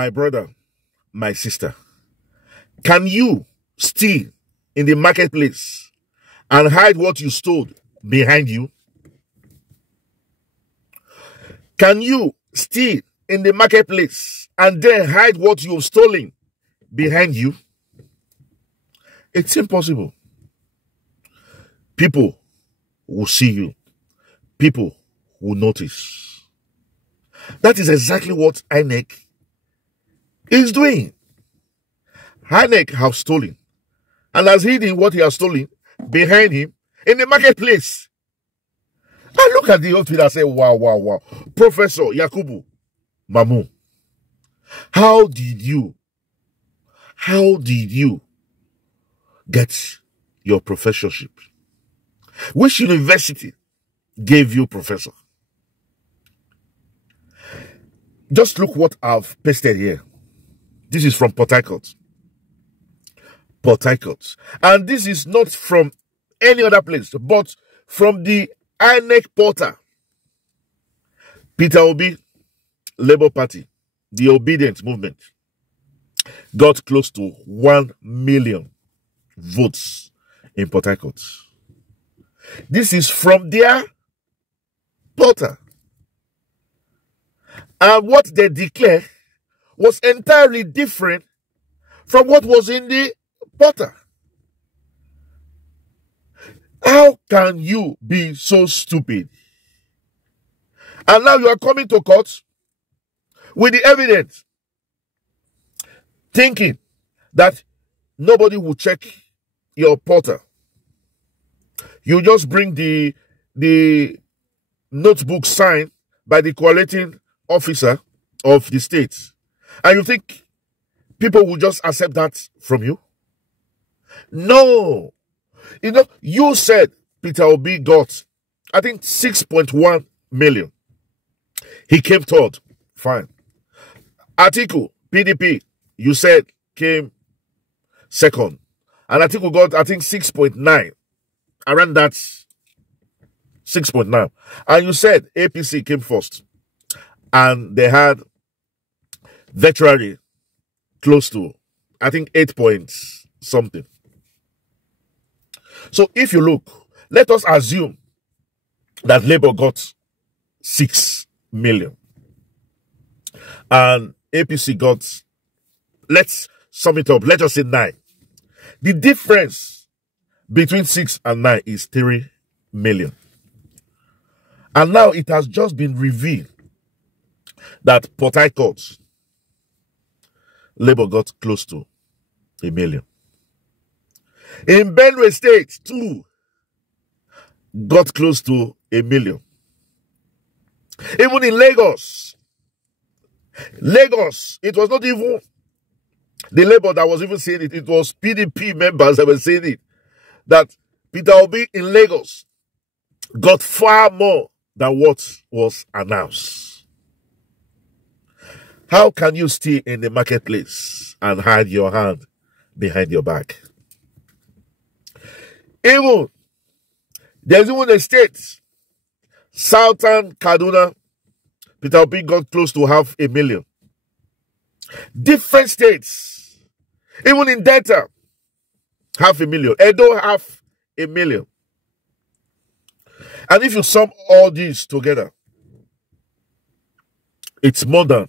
My brother, my sister, can you steal in the marketplace and hide what you stole behind you? Can you steal in the marketplace and then hide what you've stolen behind you? It's impossible. People will see you. People will notice. That is exactly what INEC is doing. INEC have stolen and has hidden what he has stolen behind him in the marketplace. I look at the old people and say, wow, wow, wow. Professor Yakubu Mamu, how did you get your professorship? Which university gave you professor? Just look what I've pasted here. This is from Port Harcourt. Port Harcourt. And this is not from any other place, but from the INEC portal. Peter Obi, Labour Party, the Obedient Movement, got close to 1 million votes in Port Harcourt. This is from their portal. And what they declared was entirely different from what was in the portal. How can you be so stupid? And now you are coming to court with the evidence, thinking that nobody will check your portal. You just bring the notebook signed by the collating officer of the state, and you think people will just accept that from you? No. You know, you said Peter Obi got, I think, 6.1 million. He came third. Fine. Atiku, PDP, you said came second. And Atiku got, I think, 6.9. Around that 6.9. And you said APC came first. And they had virtually close to, I think, 8 points something. So if you look, let us assume that Labour got 6 million. And APC got, let's sum it up, let us say 9. The difference between 6 and 9 is 3 million. And now it has just been revealed that Port Harcourt, Labour got close to 1 million. In Benue State, too, got close to 1 million. Even in Lagos, it was not even the Labour that was even saying it. It was PDP members that were saying it. That Peter Obi in Lagos got far more than what was announced. How can you stay in the marketplace and hide your hand behind your back? Even, there's even a state, Southern Kaduna, Peter Obi got close to 500,000. Different states, even in Delta, 500,000. Edo, 500,000. And if you sum all these together, it's more than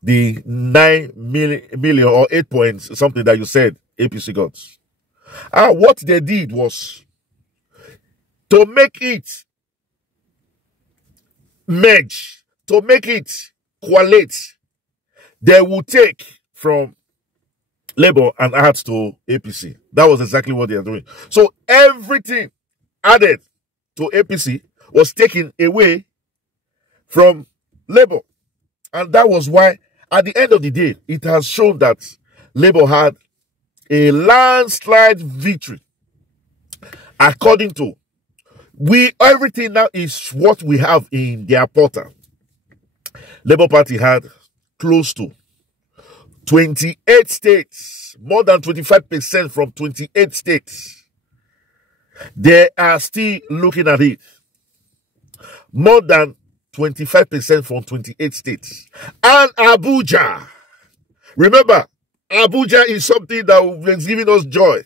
the 9 million or 8 points, something that you said APC got. What they did was to make it merge, to make it collate. They would take from Labour and add to APC. That was exactly what they are doing. So everything added to APC was taken away from Labour. And that was why, at the end of the day, it has shown that Labour had a landslide victory. According to everything now is what we have in their portal. Labour Party had close to 28 states, more than 25% from 28 states. They are still looking at it. More than 25% from 28 states. And Abuja, Remember, Abuja is something that is giving us joy.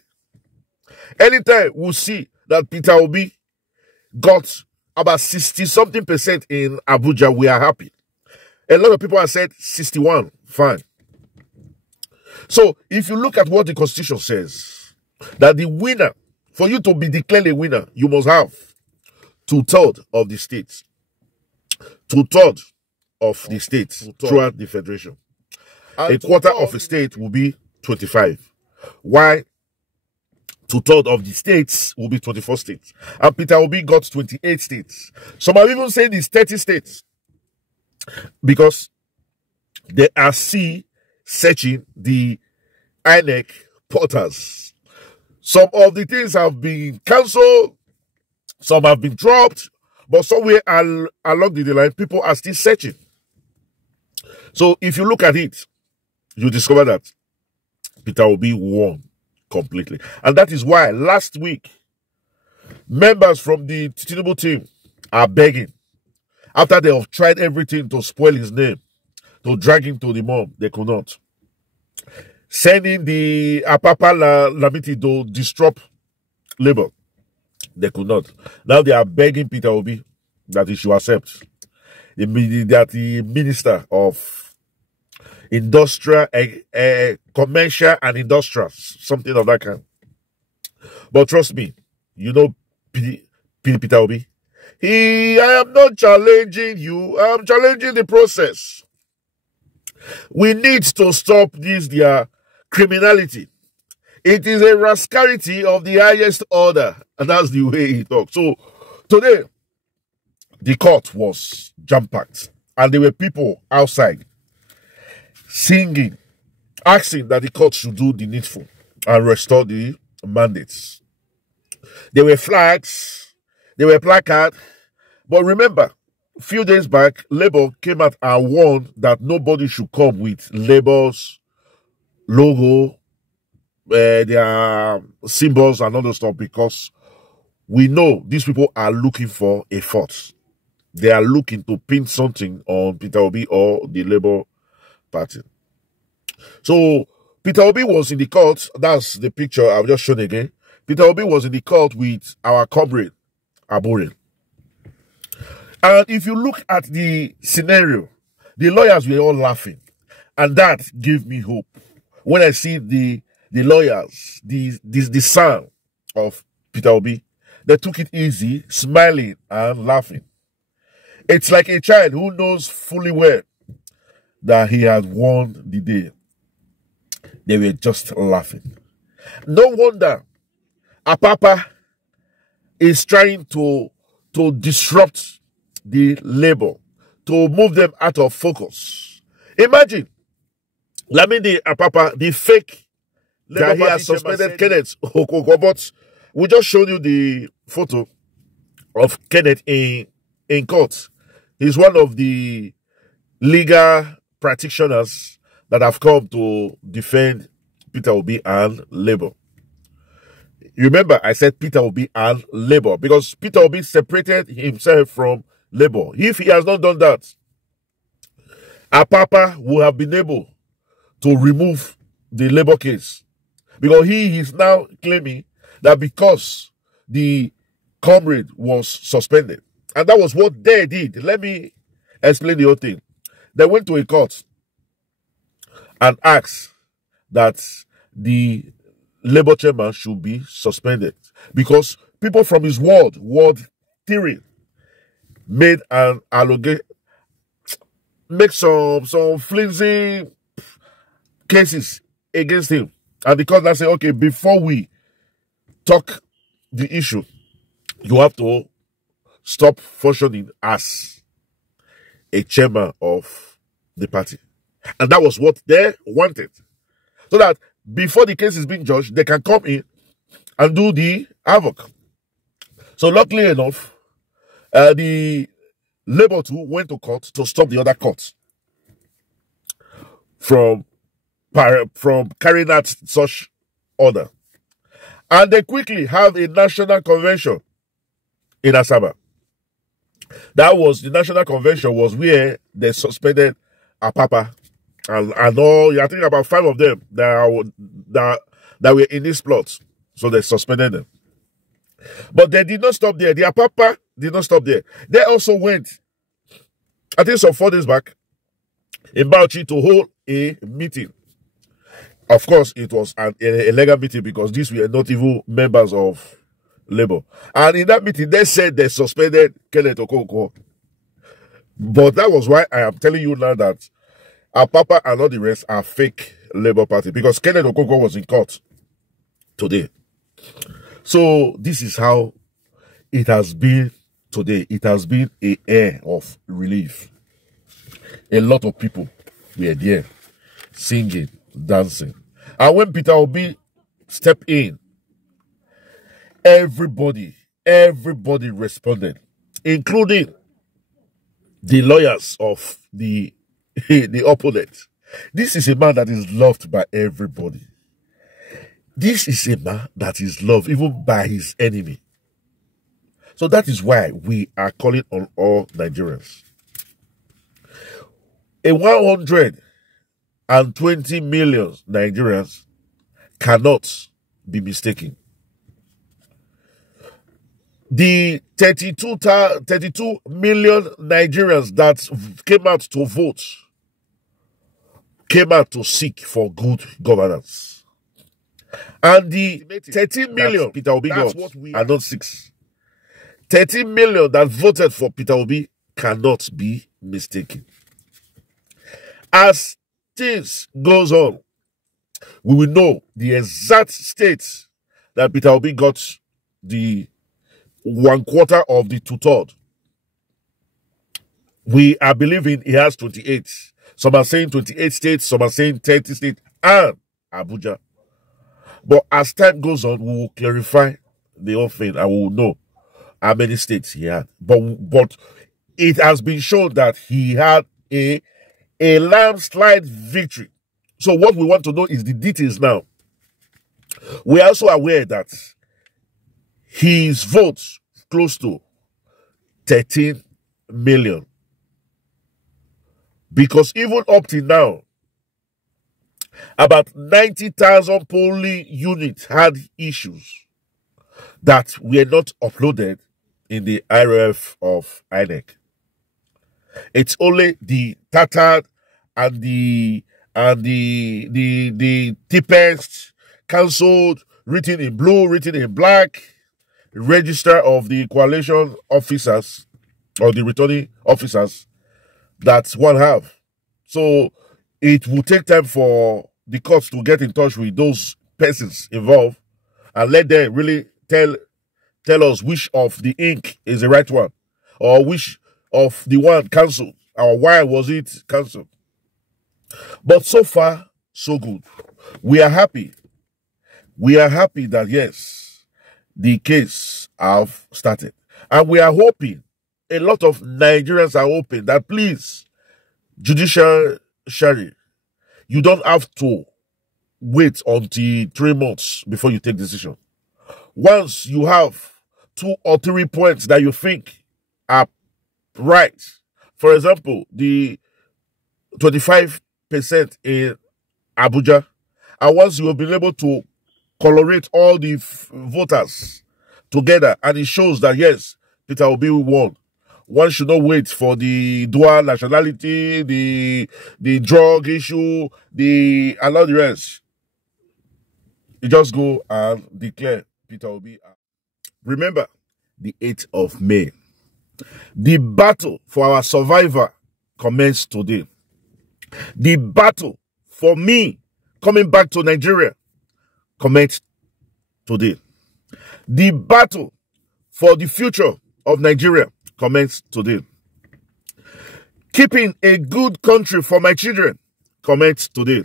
Anytime we see that Peter Obi got about 60-something% in Abuja, we are happy. A lot of people have said 61, fine. So, if you look at what the Constitution says, that the winner, for you to be declared a winner, you must have 2/3 of the states. 2/3 of the states throughout the federation. And a quarter of a state will be 25. While 2/3 of the states will be 24 states. And Peter Obi got 28 states. Some have even said it's 30 states. Because they are searching the INEC portals. Some of the things have been cancelled. Some have been dropped. But somewhere along the line, people are still searching. So if you look at it, you discover that Peter Obi won completely. And that is why last week, members from the Tinubu team are begging. After they have tried everything to spoil his name, to drag him to the mob, they could not. Sending the Apapa Lamiti to disrupt Labour, they could not. Now they are begging Peter Obi that he should accept that the Minister of Industrial, Commercial and Industrial, something of that kind. But trust me, you know Peter Obi. I am not challenging you. I am challenging the process. We need to stop their criminality. It is a rascality of the highest order. And that's the way he talks. So, today, the court was jam-packed. And there were people outside singing, asking that the court should do the needful and restore the mandates. There were flags. There were placards. But remember, a few days back, Labour came out and warned that nobody should come with Labour's logo, their symbols and other stuff, because we know these people are looking for a fault. They are looking to pin something on Peter Obi or the Labour Party. So, Peter Obi was in the court. That's the picture I've just shown again. Peter Obi was in the court with our comrade, Abure. And if you look at the scenario, the lawyers were all laughing. And that gave me hope. When I see the lawyers, the son of Peter Obi, they took it easy, smiling and laughing. It's like a child who knows fully well that he has won the day. They were just laughing. No wonder Apapa is trying to disrupt the Labour, to move them out of focus. Imagine, Lamidi Apapa, the fake Labour, that he has suspended Kenneth Okoko, but we just showed you the photo of Kenneth in court. He's one of the legal practitioners that have come to defend Peter Obi and Labour. Remember, I said Peter Obi and Labour because Peter Obi separated himself from Labour. If he has not done that, Apapa would have been able to remove the Labour case. Because he is now claiming that because the comrade was suspended. And that was what they did. Let me explain the whole thing. They went to a court and asked that the Labour chairman should be suspended. Because people from his ward theory, made an allegation, make some flimsy cases against him. And the court now say, okay, before we talk the issue, you have to stop functioning as a chairman of the party. And that was what they wanted. So that before the case is being judged, they can come in and do the havoc. So luckily enough, the Labour too went to court to stop the other courts from carrying out such order. And they quickly have a national convention in Asaba. That was, the national convention was where they suspended Apapa and all. I think about 5 of them that were in this plot. So they suspended them. But they did not stop there. Their papa did not stop there. They also went, I think some 4 days back, in Bauchi to hold a meeting. Of course, it was a legal meeting because these were not even members of Labour. And in that meeting, they said they suspended Kenneth Okonkwo. But that was why I am telling you now that our papa and all the rest are fake Labour Party, because Kenneth Okonkwo was in court today. So this is how it has been today. It has been an air of relief. A lot of people were there singing, dancing. And when Peter Obi stepped in, everybody responded, including the lawyers of the opponent. This is a man that is loved by everybody. This is a man that is loved even by his enemy. So that is why we are calling on all Nigerians. A 120 million Nigerians cannot be mistaken. The 32 million Nigerians that came out to vote came out to seek for good governance. And the 13 million Peter Obi got are not 6. 13 million that voted for Peter Obi cannot be mistaken. As things goes on, we will know the exact state that Peter Obi got the 1/4 of the 2/3. We are believing he has 28. Some are saying 28 states, some are saying 30 states, and Abuja. But as time goes on, we will clarify the whole thing and we will know how many states he had. But it has been shown that he had a landslide victory. So what we want to know is the details now. We are also aware that his votes close to 13 million. Because even up till now, about 90,000 polling units had issues that were not uploaded in the IRF of INEC. It's only the tattered and the deepest, cancelled, written in blue, written in black, register of the coalition officers or the returning officers that one have. So it will take time for the courts to get in touch with those persons involved and let them really tell us which of the ink is the right one, or which of the one cancelled, or why was it cancelled. But so far, so good. We are happy. We are happy that, yes, the case have started. And we are hoping, a lot of Nigerians are hoping that, please, judiciary, you don't have to wait until 3 months before you take decision. Once you have 2 or 3 points that you think are right, for example, the 25% in Abuja, and once you have been able to correlate all the voters together, and it shows that, yes, Peter Obi won, one should not wait for the dual nationality, the drug issue, and all the rest. You just go and declare Peter Obi. Remember, the 8th of May. The battle for our survivor commenced today. The battle for me coming back to Nigeria commenced today. The battle for the future of Nigeria commenced today. Keeping a good country for my children commenced today.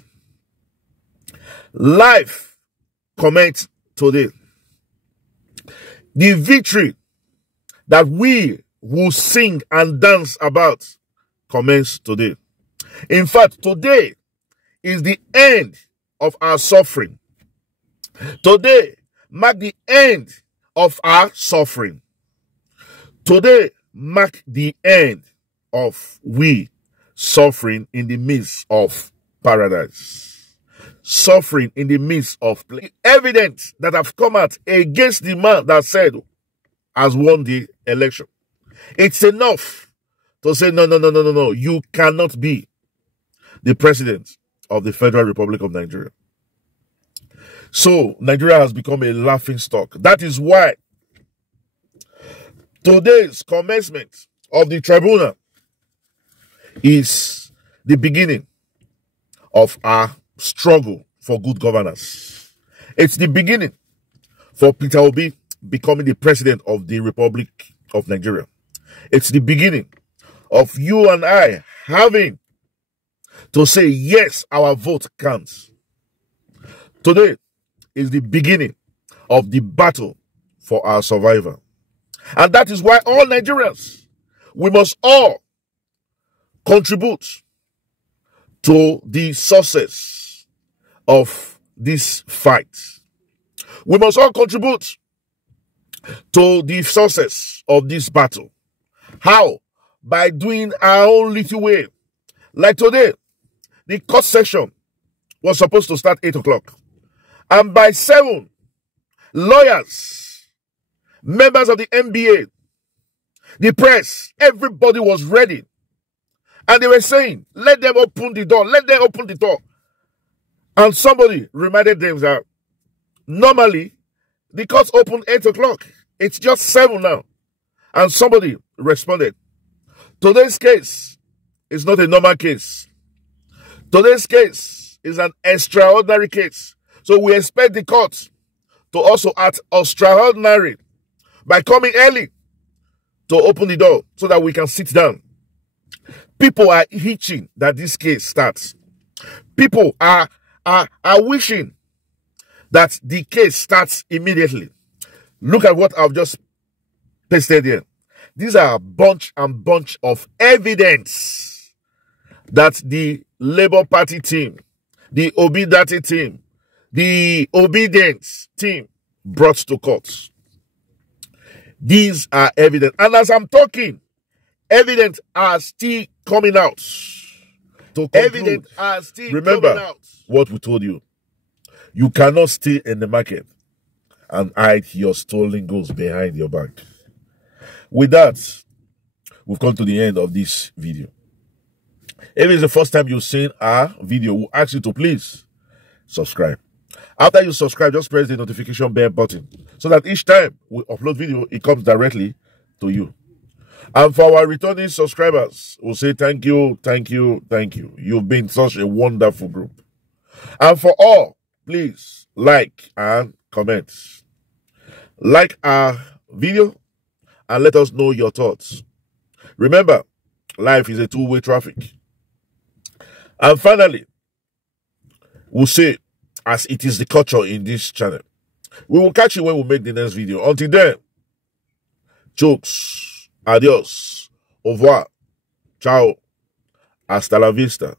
Life commenced today. The victory that we will sing and dance about commenced today. In fact, today is the end of our suffering. Today mark the end of our suffering. Today mark the end of we suffering in the midst of paradise, suffering in the midst of evidence that have come out against the man that said has won the election. It's enough to say, no, you cannot be the president of the Federal Republic of Nigeria. So Nigeria has become a laughing stock. That is why today's commencement of the tribunal is the beginning of our struggle for good governance. It's the beginning for Peter Obi becoming the president of the Republic of Nigeria. It's the beginning of you and I having to say, yes, our vote counts. Today is the beginning of the battle for our survival. And that is why all Nigerians, we must all contribute to the success of this fight. We must all contribute to the success of this battle. How? By doing our own little way. Like today, the court session was supposed to start 8 o'clock. And by 7, lawyers, members of the NBA, the press, everybody was ready. And they were saying, let them open the door, let them open the door. And somebody reminded them that normally the court opened 8 o'clock. It's just 7 now. And somebody responded, today's case is not a normal case. Today's case is an extraordinary case. So we expect the court to also act extraordinary by coming early to open the door so that we can sit down. People are itching that this case starts. People are wishing that the case starts immediately. Look at what I've just pasted here. These are a bunch of evidence that the Labour Party team, the Obidate team, the obedience team brought to court. These are evidence. And as I'm talking, evidence are still coming out. To evidence are still coming out. What we told you. You cannot stay in the market and hide your stolen goods behind your back. With that, we've come to the end of this video. If it's the first time you've seen our video, we'll ask you to please subscribe. After you subscribe, just press the notification bell button so that each time we upload video, it comes directly to you. And for our returning subscribers, we'll say thank you, thank you, thank you. You've been such a wonderful group. And for all, please like and comment. Like our video and let us know your thoughts. Remember, life is a two-way traffic. And finally, we'll say, as it is the culture in this channel, we will catch you when we make the next video. Until then, jokes, adios, au revoir, ciao, hasta la vista.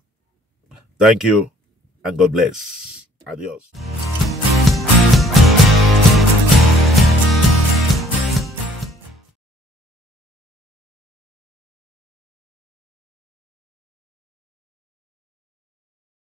Thank you and God bless. Adios.